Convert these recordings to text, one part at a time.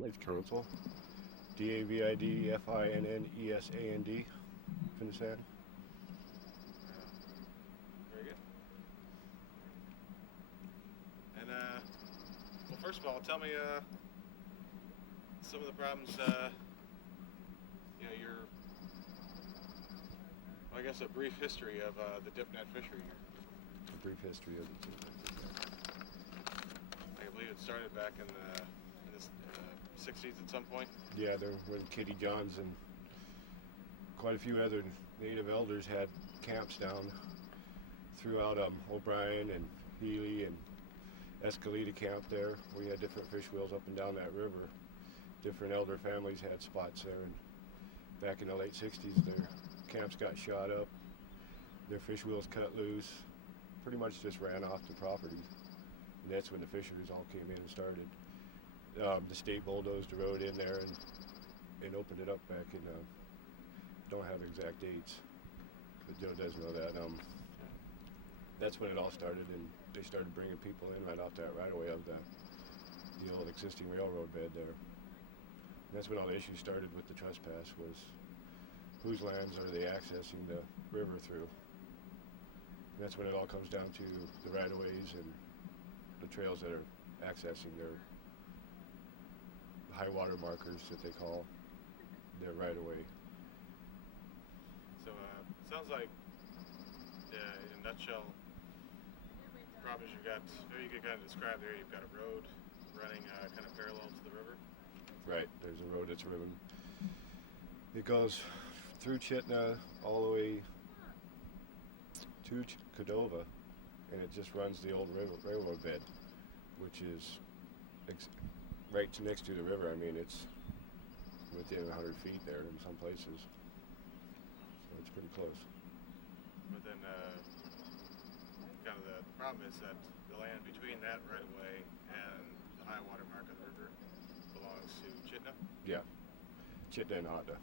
Life Council. David Finnesand. Finnesand. Very good. And well, first of all, tell me some of the problems. Your I guess a brief history of the dip net fishery here. A brief history of the I believe it started back in the 60s at some point. Yeah, there when Kitty Johns and quite a few other native elders had camps down throughout O'Brien and Healy and Escalita camp there. We had different fish wheels up and down that river. Different elder families had spots there, and back in the late 60s their camps got shot up, their fish wheels cut loose, pretty much just ran off the property. And that's when the fisheries all came in and started. The state bulldozed the road in there and opened it up back in, don't have exact dates, but Joe does know that. That's when it all started, and they started bringing people in right off that right away of the old existing railroad bed there. And that's when all the issues started with the trespass, was whose lands are they accessing the river through. And that's when it all comes down to the right-of-ways and the trails that are accessing their high water markers that they call their right-of-way. So it sounds like, in a nutshell, the problems you've got, maybe you could kind of describe there, you've got a road running kind of parallel to the river. Right, there's a road that's running. It goes through Chitina all the way to Cordova, and it just runs the old railroad bed, which is right next to the river. I mean, it's within 100 feet there in some places, so it's pretty close. But then kind of the problem is that the land between that right of way and the high water mark of the river belongs to Chitina. Yeah, Chitina and Ahtna.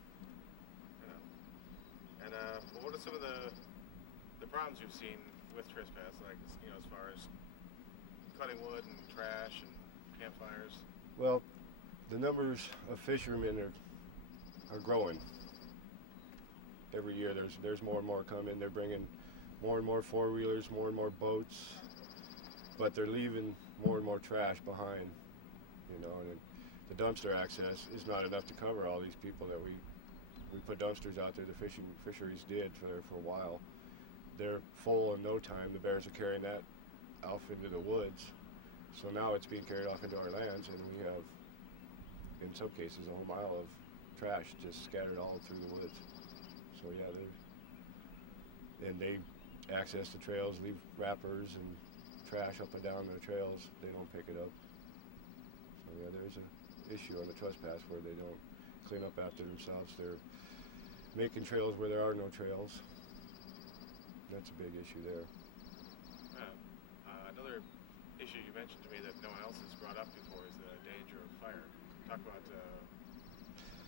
And well, what are some of the problems you've seen with trespass, like, as far as cutting wood and trash and campfires? Well, the numbers of fishermen are growing. Every year there's more and more coming. They're bringing more and more four-wheelers, more and more boats, but they're leaving more and more trash behind, and the dumpster access is not enough to cover all these people that we put dumpsters out there. The fisheries did for a while. They're full in no time. The bears are carrying that off into the woods. So now it's being carried off into our lands, and we have, in some cases, a whole mile of trash just scattered all through the woods. So yeah, they access the trails, leave wrappers and trash up and down the trails. They don't pick it up. So yeah, there's an issue on the trespass where they don't clean up after themselves. They're making trails where there are no trails. That's a big issue there. Another issue you mentioned to me that no one else has brought up before is the danger of fire. Talk about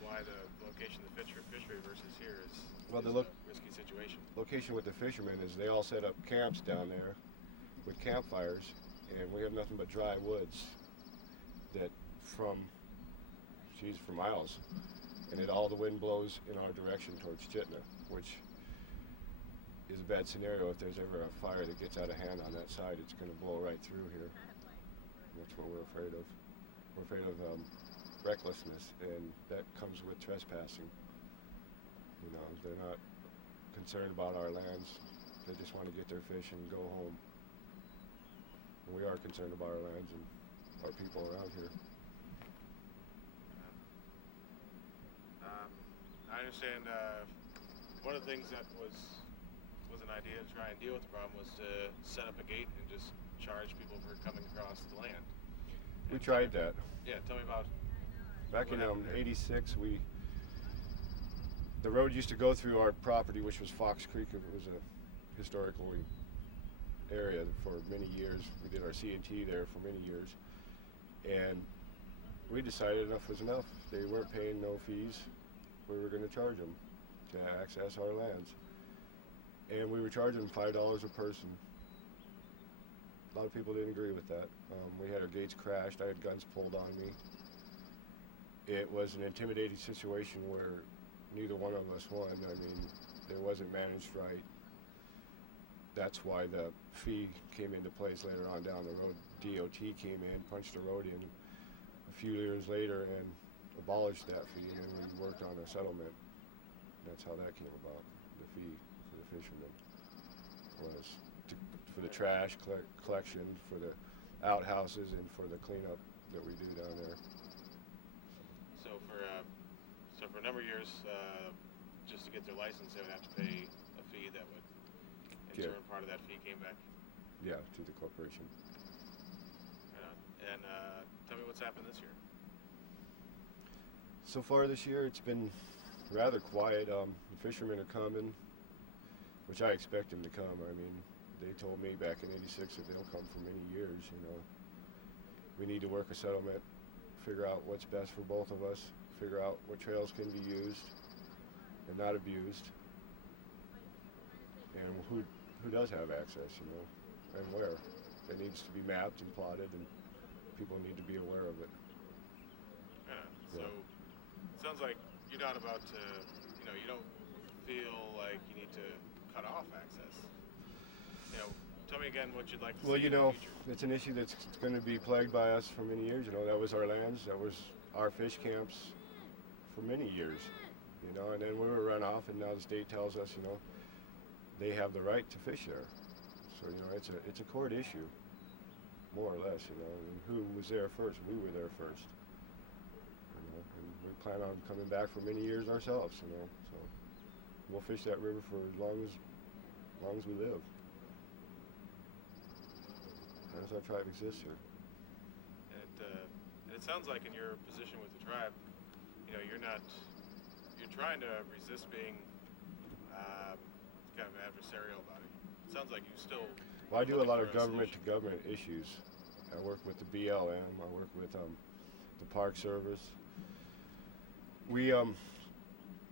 why the location of the fishery versus here is a risky situation. Location with the fishermen is they all set up camps down there with campfires, and we have nothing but dry woods that for miles, and all the wind blows in our direction towards Chitina, which is a bad scenario. If there's ever a fire that gets out of hand on that side, it's going to blow right through here. And that's what we're afraid of. We're afraid of recklessness, and that comes with trespassing. They're not concerned about our lands. They just want to get their fish and go home. And we are concerned about our lands and our people around here. I understand one of the things that was an idea to try and deal with the problem was to set up a gate and just charge people for coming across the land. We tried that. Yeah, tell me about. Back in '86, the road used to go through our property, which was Fox Creek. It was a historical area for many years. We did our C&T there for many years, and we decided enough was enough. They weren't paying no fees. We were going to charge them to access our lands, and we were charging them $5 a person. A lot of people didn't agree with that. We had our gates crashed. I had guns pulled on me. it was an intimidating situation where neither one of us won. I mean, it wasn't managed right. That's why the fee came into place later on down the road. DOT came in, punched the road in a few years later and abolished that fee, and then we worked on a settlement. That's how that came about. The fee for the fishermen was for the trash collection, for the outhouses, and for the cleanup that we do down there. So for a number of years, just to get their license, they would have to pay a fee that would, in turn, part of that fee came back. Yeah, to the corporation. And tell me what's happened this year. So far this year, it's been rather quiet. The fishermen are coming, which I expect them to come. I mean, they told me back in '86 that they'll come for many years. You know, we need to work a settlement, figure out what's best for both of us, figure out what trails can be used and not abused, and who does have access, you know, and where. It needs to be mapped and plotted, and people need to be aware of it. So it sounds like you're not about to, you don't feel like you need to cut off access. Tell me again what you'd like to see in the future. It's an issue that's going to be plagued by us for many years. That was our lands, that was our fish camps for many years. And then we were run off, and now the state tells us, they have the right to fish there. So, it's a court issue, more or less, and who was there first? We were there first. And we plan on coming back for many years ourselves, so we'll fish that river for as long as we live. As our tribe exists here. And it sounds like in your position with the tribe, you're trying to resist being kind of adversarial about it. It sounds like you still... Well, I do a lot of government-to-government issues. I work with the BLM, I work with the Park Service. We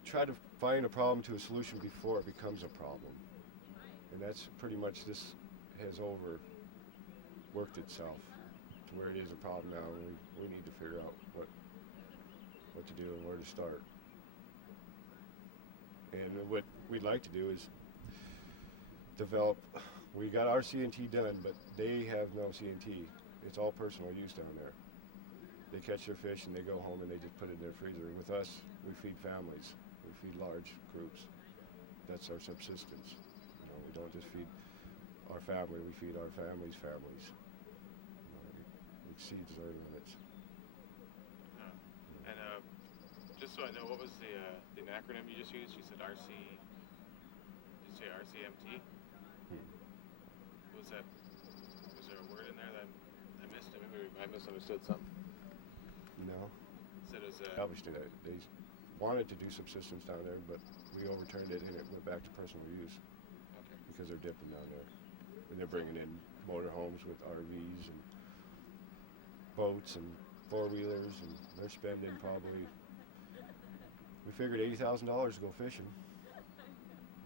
try to find a problem to a solution before it becomes a problem. And that's pretty much, this has worked itself to where it is a problem now, and we need to figure out what to do and where to start. And what we'd like to do is develop, we got our C&T done, but they have no C&T. It's all personal use down there. They catch their fish and they go home and they just put it in their freezer. And with us, we feed families. We feed large groups. That's our subsistence. We don't just feed our family, we feed our families' families. It exceeds our limits. And just so I know, what was the acronym you just used? You said RC. Did you say RCMT? What was that? Was there a word in there that I missed? Maybe I misunderstood something. No. Said it was Obviously, they wanted to do subsistence down there, but we overturned it and it went back to personal use. Okay. Because they're dipping down there. And they're bringing in motorhomes with RVs and boats and four-wheelers, and they're spending probably, we figured $80,000 to go fishing,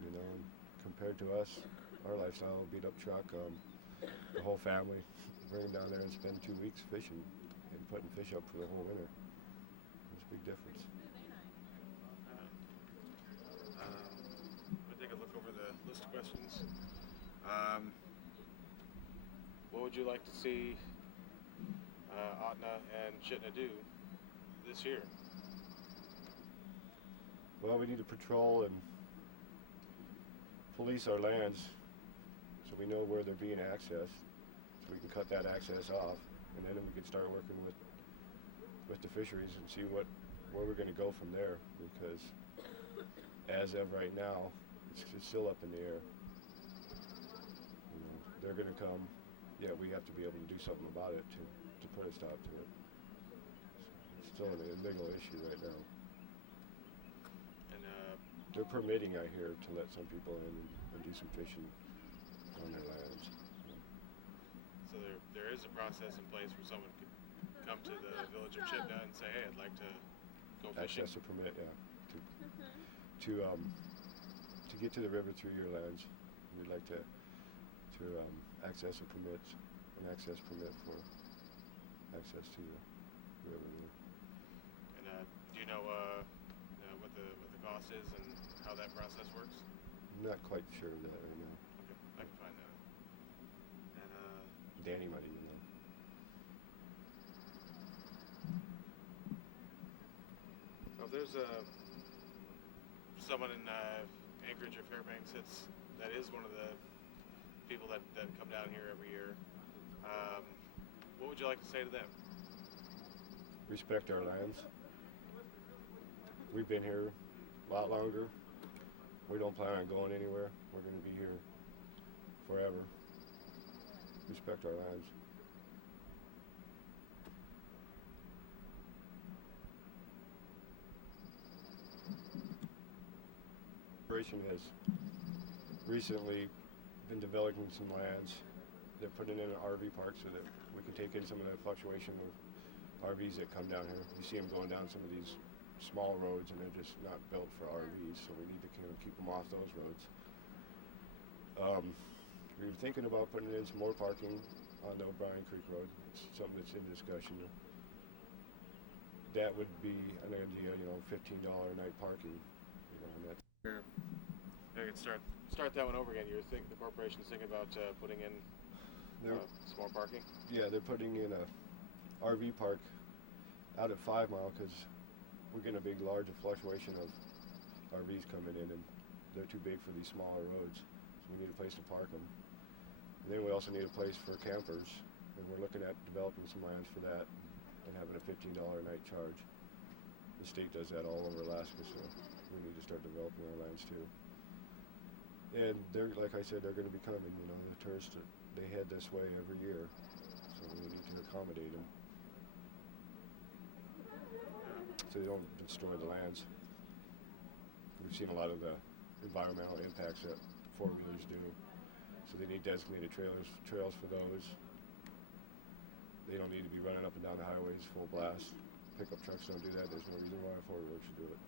and compared to us, our lifestyle, beat up truck, the whole family, bring them down there and spend 2 weeks fishing and putting fish up for the whole winter. There's a big difference. Let me take a look over the list of questions. What would you like to see Ahtna and Chitina do this year? Well, we need to patrol and police our lands so we know where they're being accessed, so we can cut that access off, and then we can start working with the fisheries and see where we're going to go from there, because as of right now, it's still up in the air. They're going to come. Yeah, we have to be able to do something about it to put a stop to it. It's still an illegal issue right now. And they're permitting, I hear, to let some people in and do some fishing on their lands. So there is a process in place where someone could come to the village of Chitina and say, hey, I'd like to go fishing. Access a permit, yeah. To get to the river through your lands, we'd like to access a permit, an access permit for access to the river. And do you know what the cost is and how that process works? I'm not quite sure of that right now. Okay, I can find out. And Danny might even know. so if there's someone in Anchorage or Fairbanks that is one of the people that come down here every year, what would you like to say to them? Respect our lands. We've been here a lot longer. We don't plan on going anywhere. We're going to be here forever. Respect our lands. Corporation has recently been developing some lands. They're putting in an RV park so that we can take in some of that fluctuation of RVs that come down here. You see them going down some of these small roads and they're just not built for RVs, so we need to kind of keep them off those roads. We were thinking about putting in some more parking on the O'Brien Creek Road. It's something that's in discussion. That would be an idea, $15 a night parking. And that's Sure. I could start that one over again. The corporation's thinking about putting in some more parking? Yeah, they're putting in a RV park out at 5 Mile because we're getting a big, large fluctuation of RVs coming in, and they're too big for these smaller roads. So we need a place to park them. And then we also need a place for campers, and we're looking at developing some lands for that and having a $15 a night charge. The state does that all over Alaska, so we need to start developing our lands too. And they're, like I said, they're going to be coming. The tourists, they head this way every year, so we need to accommodate them so they don't destroy the lands. We've seen a lot of the environmental impacts that four-wheelers do, so they need designated trails for those. They don't need to be running up and down the highways full blast. Pickup trucks don't do that. There's no reason why a four-wheeler should do it.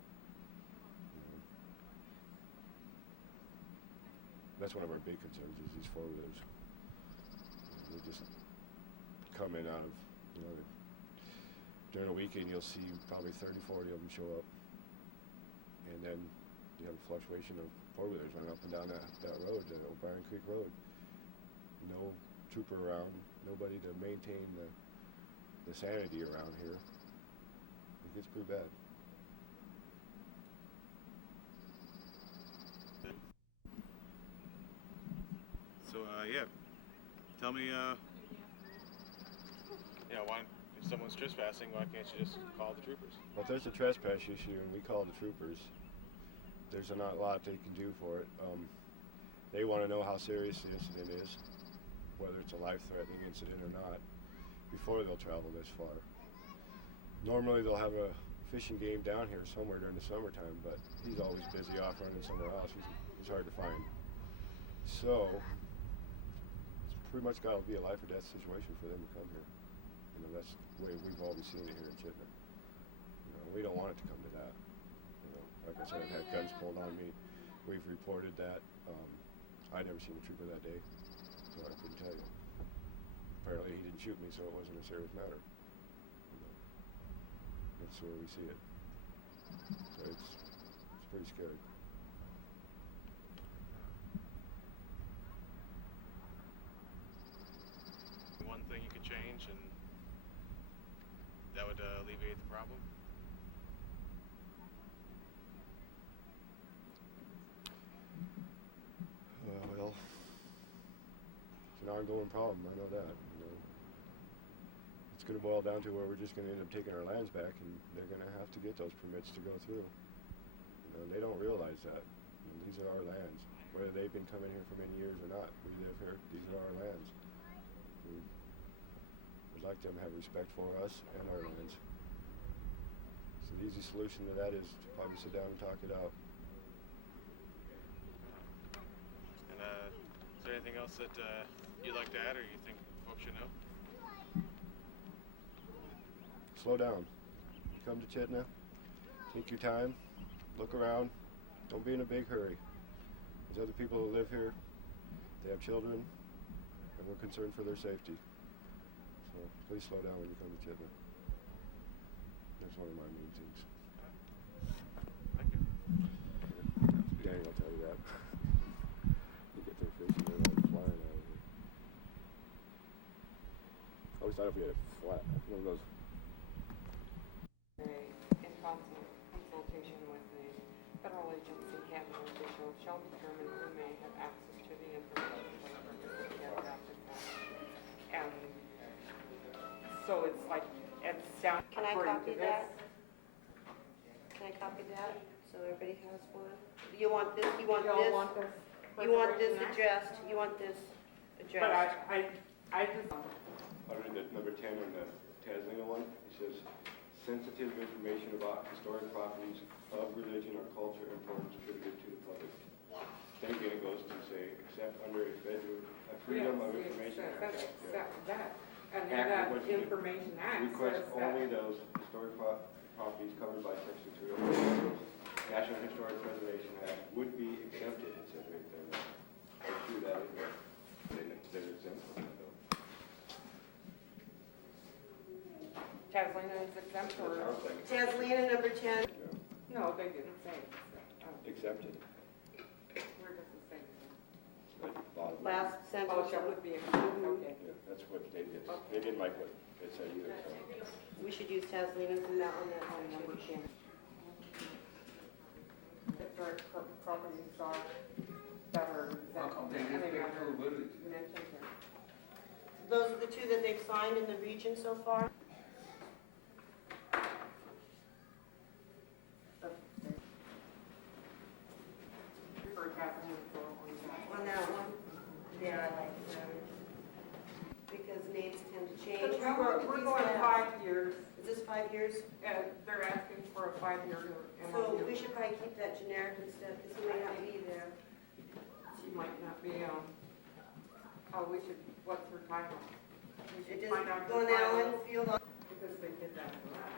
That's one of our big concerns is these four-wheelers. They just come in out of, during a weekend you'll see probably 30, 40 of them show up. And then you have a fluctuation of four-wheelers running up and down that road, the O'Brien Creek Road. No trooper around, nobody to maintain the sanity around here. It gets pretty bad. So, tell me, why, if someone's trespassing, why can't you just call the troopers? Well, if there's a trespass issue and we call the troopers, there's not a lot they can do for it. They want to know how serious the incident is, whether it's a life-threatening incident or not, before they'll travel this far. Normally they'll have a fishing game down here somewhere during the summertime, but he's always busy off running somewhere else. He's hard to find. So it's pretty much got to be a life or death situation for them to come here. That's the way we've always seen it here in Chitina. We don't want it to come to that. Like I said, I've had guns pulled on me. We've reported that. I never seen a trooper that day, so I couldn't tell you. Apparently he didn't shoot me, so it wasn't a serious matter. That's where we see it. So it's pretty scary. One thing you could change, and that would alleviate the problem? Well, it's an ongoing problem. I know that. It's going to boil down to where we're just going to end up taking our lands back, and they're going to have to get those permits to go through. They don't realize that. These are our lands. Whether they've been coming here for many years or not, we live here. These are our lands. We'd like them to have respect for us and our lands. So the easy solution to that is to probably sit down and talk it out. And is there anything else that you'd like to add, or you think folks should know? Slow down. Come to Chitina. Take your time. Look around. Don't be in a big hurry. There's other people who live here. They have children, and we're concerned for their safety. So please slow down when you come to Chitina. That's one of my main things. Thank you. Danny will tell you that. You get their fish and they're all flying out of here. I always thought if we had a flat, one of those. In consultation with the federal agency, cabinet official shall determine who may have access to the information for the purpose of geographic map. And so it's like, it's down. Can I according copy to this. that? Can I copy that, so everybody has one? You want this, you want Y'all this? want this? You want this preservation act? addressed, you want this But addressed? I just, I'll read the number 10 on the Tasmania one. It says, sensitive information about historic properties of religion or culture important distributed to the public. Then again, it goes to say, except under a Freedom of Information Act. Except that. And then Act that was- Information Act Request says that. only those historic properties covered by Section 3 of the National Historic Preservation Act would be exempted, it says right there. I threw that in there. They're exempt from that though. Tasmania is exempt It or? sounds like it's Taslina, number 10. No, they didn't say. exempted. Where does it say? Like bottom. Last Oh, sentence. shall would be exempt, okay. Yeah, that's what they did. They didn't like what it said either. So. We should use Taslina's in that one, that On one. number 10. Historic properties are, that are exempt. Any other mentioned here? Those are the two that they've signed in the region so far? For Tasmania, for on that. On that one? Yeah, I like that. Because names tend to change. We're going 5 years, Is this 5 years? and they're asking for a 5-year So MOU. we should probably keep that generic instead, because he may not be there. She might not be, oh, we should, what's her title? We It should just find out go her in title, Allen Field. because they did that for us.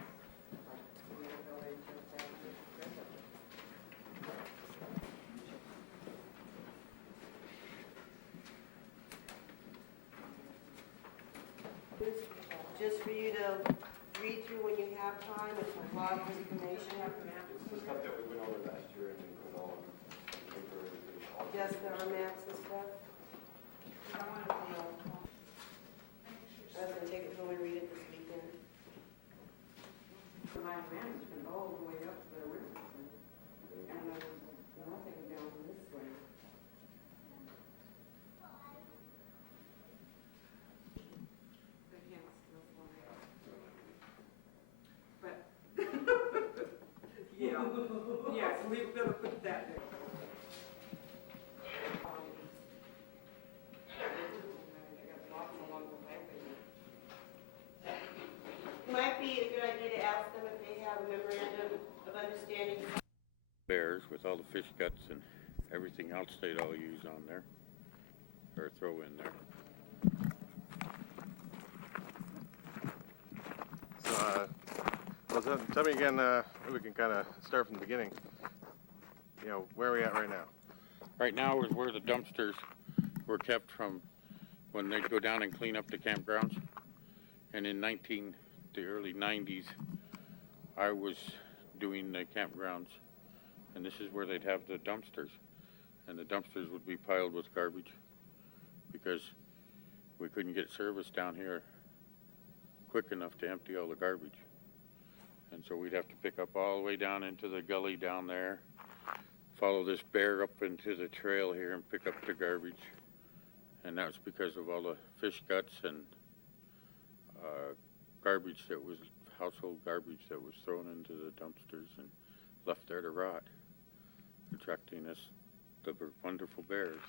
Like, we had a village of that, Just for you to read through when you have time, it's a lot of information. It's the stuff that we went over last year and then put all on paper and all. Just the maps and stuff. I wanted to know. I was gonna take it home and read it this weekend. Land management all the way up there with us, and nothing down this way. They can't still fly. But, yeah, yes, we better put that there. They got lots along the way. Might be a good idea to ask them if they have a memorandum of understanding. Bears with all the fish guts and everything else they'd all use on there or throw in there. So, well, tell me again, we can kind of start from the beginning. You know, where are we at right now? Right now is where the dumpsters were kept from when they'd go down and clean up the campgrounds. And in the early 90s, I was doing the campgrounds, and this is where they'd have the dumpsters. And the dumpsters would be piled with garbage because we couldn't get service down here quick enough to empty all the garbage. And so we'd have to pick up all the way down into the gully down there, follow this bear up into the trail here and pick up the garbage. And that was because of all the fish guts and garbage that was, household garbage that was thrown into the dumpsters and left there to rot, attracting us the wonderful bears.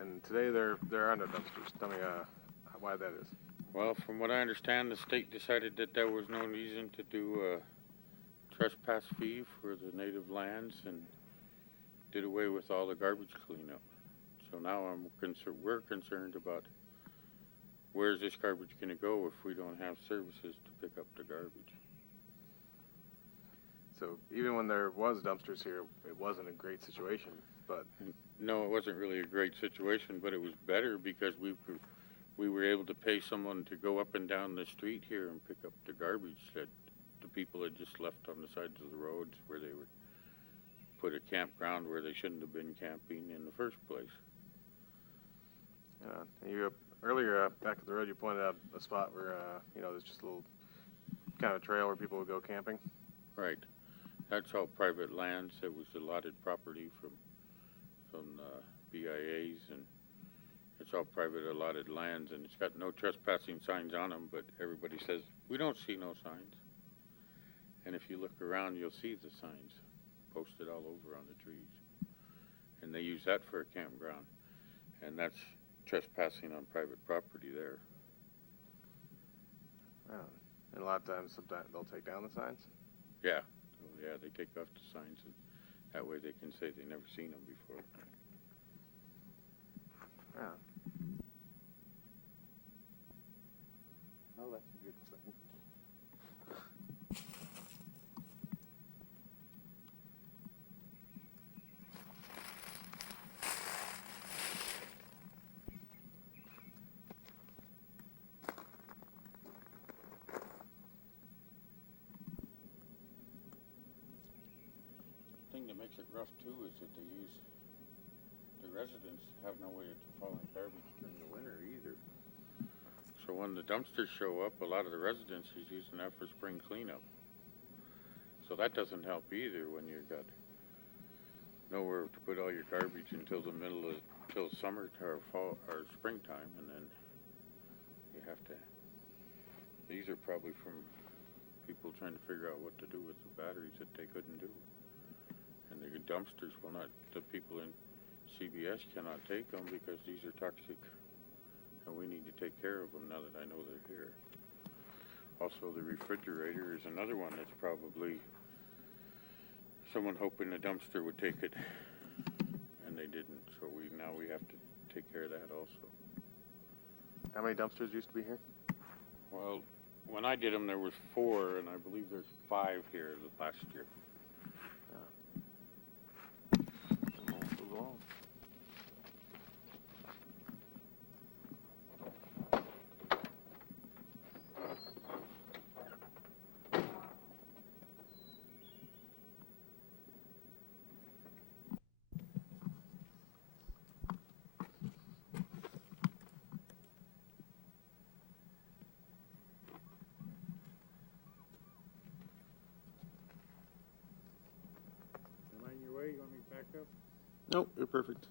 And today there are no dumpsters. Tell me why that is. Well, from what I understand, the state decided that there was no reason to do a trespass fee for the native lands and did away with all the garbage cleanup. So now we're concerned about where's this garbage going to go if we don't have services to pick up the garbage. So even when there was dumpsters here, it wasn't a great situation. But No, it wasn't really a great situation, but it was better because we we were able to pay someone to go up and down the street here and pick up the garbage that the people had just left on the sides of the roads where they were put a campground where they shouldn't have been camping in the first place. You earlier back at the road, you pointed out a spot where there's just a little kind of trail where people would go camping. Right. That's all private lands. It was allotted property from BIAs, and it's all private allotted lands, and it's got no trespassing signs on them, but everybody says, we don't see no signs. And if you look around, you'll see the signs posted all over on the trees. And they use that for a campground, and that's trespassing on private property there. Wow. And a lot of times, sometimes they'll take down the signs. Yeah. So, yeah, they take off the signs, and that way they can say they never seen them before. Wow. Oh, that's a good thing. The thing that makes it rough too is that the residents have no way of hauling garbage during the winter either. So when the dumpsters show up, a lot of the residents is using that for spring cleanup. So that doesn't help either when you've got nowhere to put all your garbage until summer or fall or springtime, and then you have to. These are probably from people trying to figure out what to do with the batteries that they couldn't do. And the dumpsters will not, the people in CBS cannot take them because these are toxic, and we need to take care of them now that I know they're here. Also, the refrigerator is another one that's probably someone hoping the dumpster would take it, and they didn't. So now we have to take care of that also. How many dumpsters used to be here? Well, when I did them, there was 4, and I believe there's 5 here last year. We'll move along. Am I in your way? You want me to back up? Nope, you're perfect.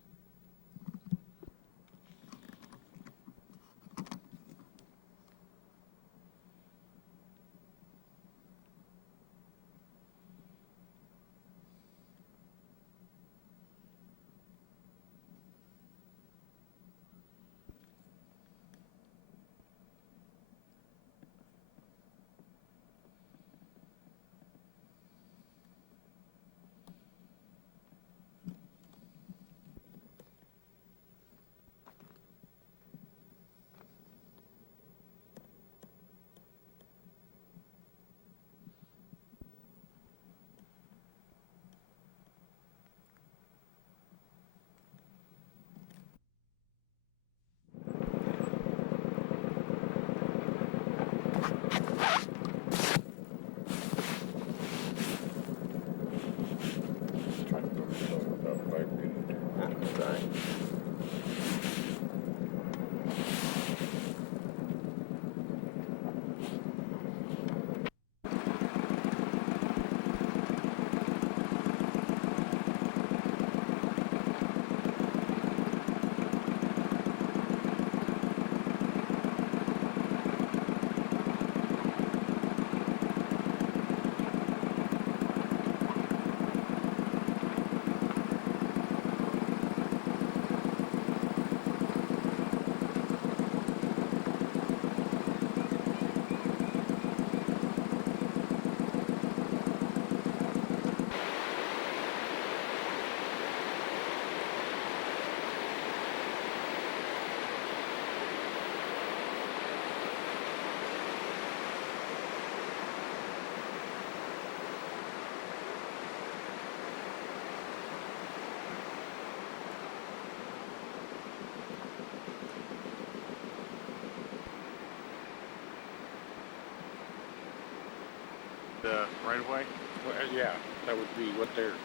right of way? Well, yeah, that would be what they're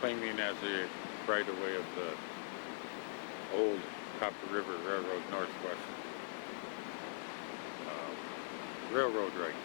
claiming as the right of way of the old Copper River Railroad Northwest railroad rights.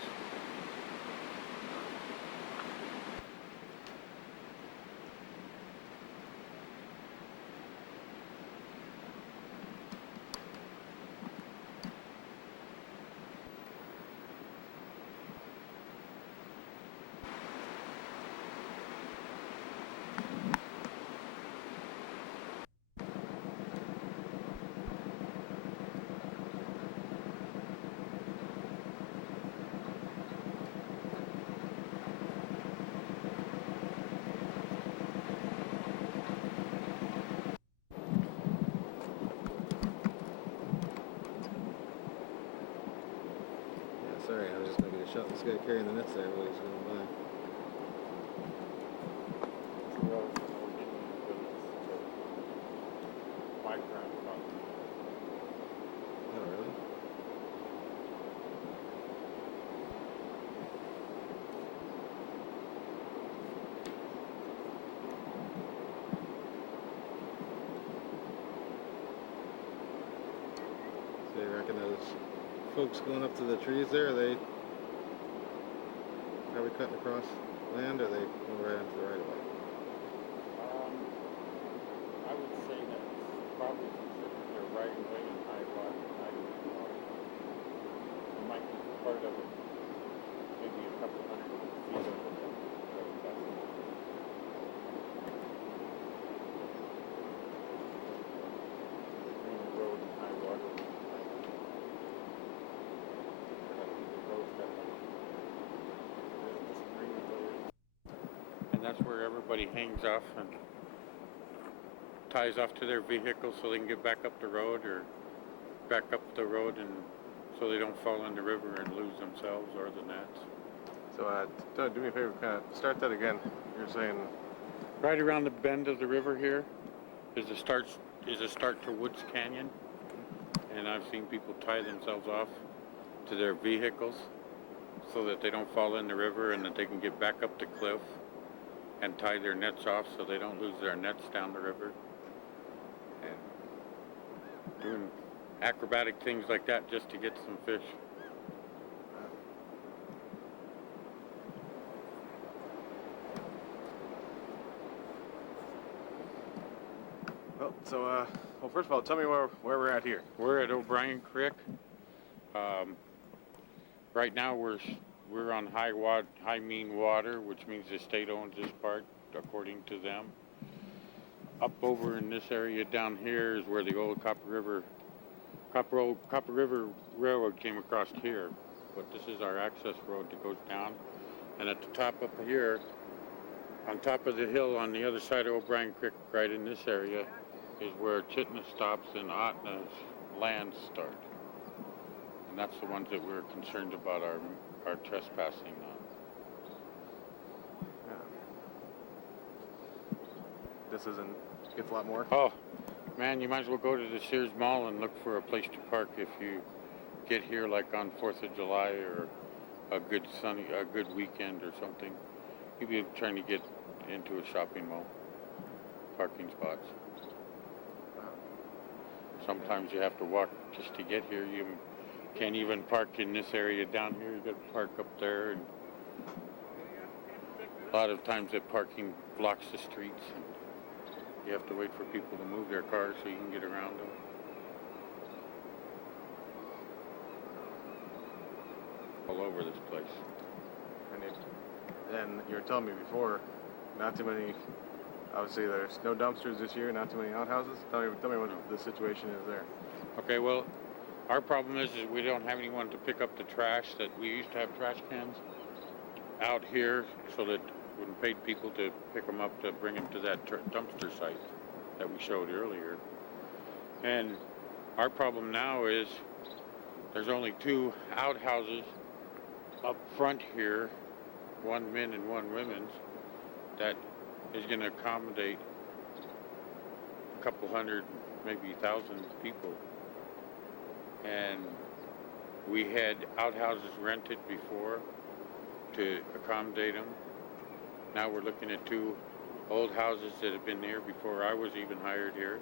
Yeah, sorry, I was just gonna get a shot. This guy carrying the nets there while he's going by. My grandfather. Oh, really? So you reckon those folks going up to the trees there, are they cutting across land, or are they going right into the right of way? I would say that's probably considered their right of way in high water. I don't know. It might be part of it, maybe a couple hundred feet over the main road in high water. And that's where everybody hangs off and ties off to their vehicle so they can get back up the road, or back up the road, and so they don't fall in the river and lose themselves or the nets. So, do me a favor, kind of start that again. You're saying, Right around the bend of the river here is a start to Woods Canyon, and I've seen people tie themselves off to their vehicles so that they don't fall in the river and that they can get back up the cliff and tie their nets off so they don't lose their nets down the river. And doing acrobatic things like that just to get some fish. well, first of all, tell me where we're at here. We're at O'Brien Creek. Right now we're on high mean water, which means the state owns this part, according to them. Up over in this area down here is where the old Copper River Railroad came across here. But this is our access road that goes down. And at the top up here, on top of the hill on the other side of O'Brien Creek, right in this area, is where Chitina stops and Ahtna's lands start. And that's the ones that we're concerned about our trespassing on. This gets a lot more. Oh, man, you might as well go to the Sears Mall and look for a place to park if you get here like on 4th of July or a good weekend or something. You'll be trying to get into a shopping mall, parking spots. Sometimes you have to walk just to get here. You can't even park in this area down here. You got to park up there, and a lot of times that parking blocks the streets. And you have to wait for people to move their cars so you can get around them. All over this place. And you were telling me before, not too many. Obviously, there's no dumpsters this year, not too many outhouses. Tell me what the situation is there. Okay, well, our problem is we don't have anyone to pick up the trash. That we used to have trash cans out here so that we paid people to pick them up to bring them to that dumpster site that we showed earlier. And our problem now is there's only 2 outhouses up front here, one men and one women's, that is going to accommodate a couple hundred, maybe 1,000 people. And we had outhouses rented before, to accommodate them. Now we're looking at 2 old houses that have been here before I was even hired here.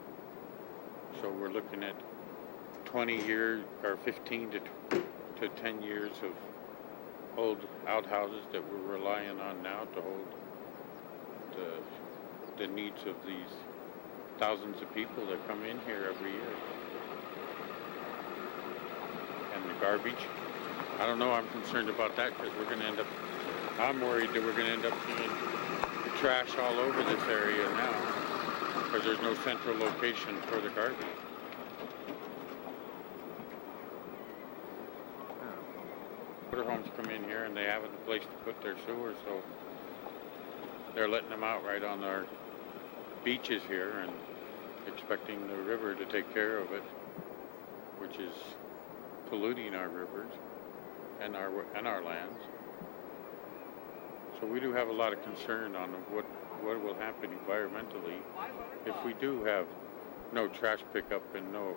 So we're looking at 20 years or 15 to 10 years of old outhouses that we're relying on now to hold the needs of these thousands of people that come in here every year. And the garbage, I don't know, I'm concerned about that because I'm worried that we're going to end up seeing the trash all over this area now because there's no central location for the garbage. Motorhomes come in here and they haven't a place to put their sewer, so they're letting them out right on our beaches here and expecting the river to take care of it, which is polluting our rivers and our lands. So we do have a lot of concern on what will happen environmentally if we do have no trash pickup and no